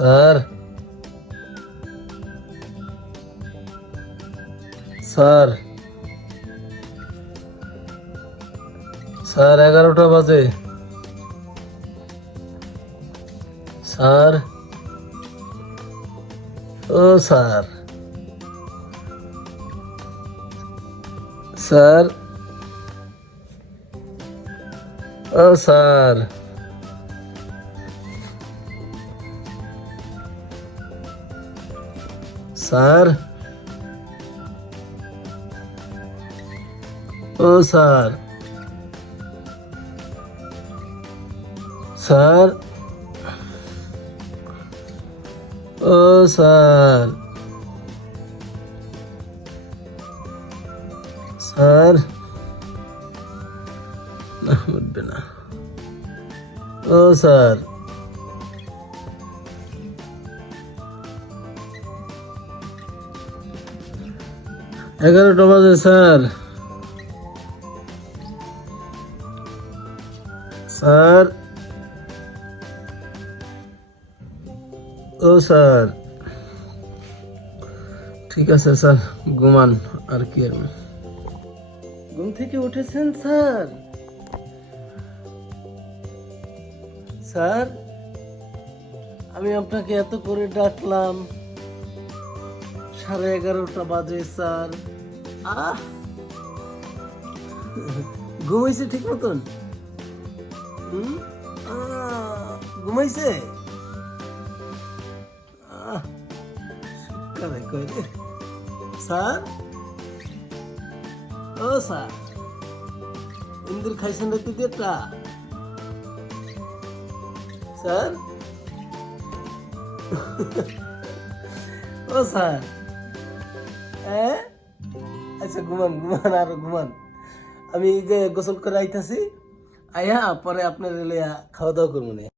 Sir, sir, sir 11টা বাজে। Sir, ও sir, sir, ও sir, sir, ও sir, sir, ও sir, sir, না উঠবে না। ও স্যার, 11টা বাজে স্যার। স্যার, ও স্যার, ঠিক আছে স্যার, ঘুমান। আর কি আর ঘুম থেকে উঠেছেন স্যার? স্যার, আমি আপনাকে এত করে ডাকলাম, 11:30 বাজে স্যার। আহ, ঘুমাইছে ঠিক মতন? ঘুমাইছে? স্যার, ও স্যার, ইন্দির খাইছেন নাকি দেড়টা? স্যার, ও স্যার, হ্যাঁ, আচ্ছা ঘুমান ঘুমান, আরো ঘুমান। আমি এই যে গোসল করে আইতাছি, আইয়া পরে আপনার খাওয়া দাওয়া করবো।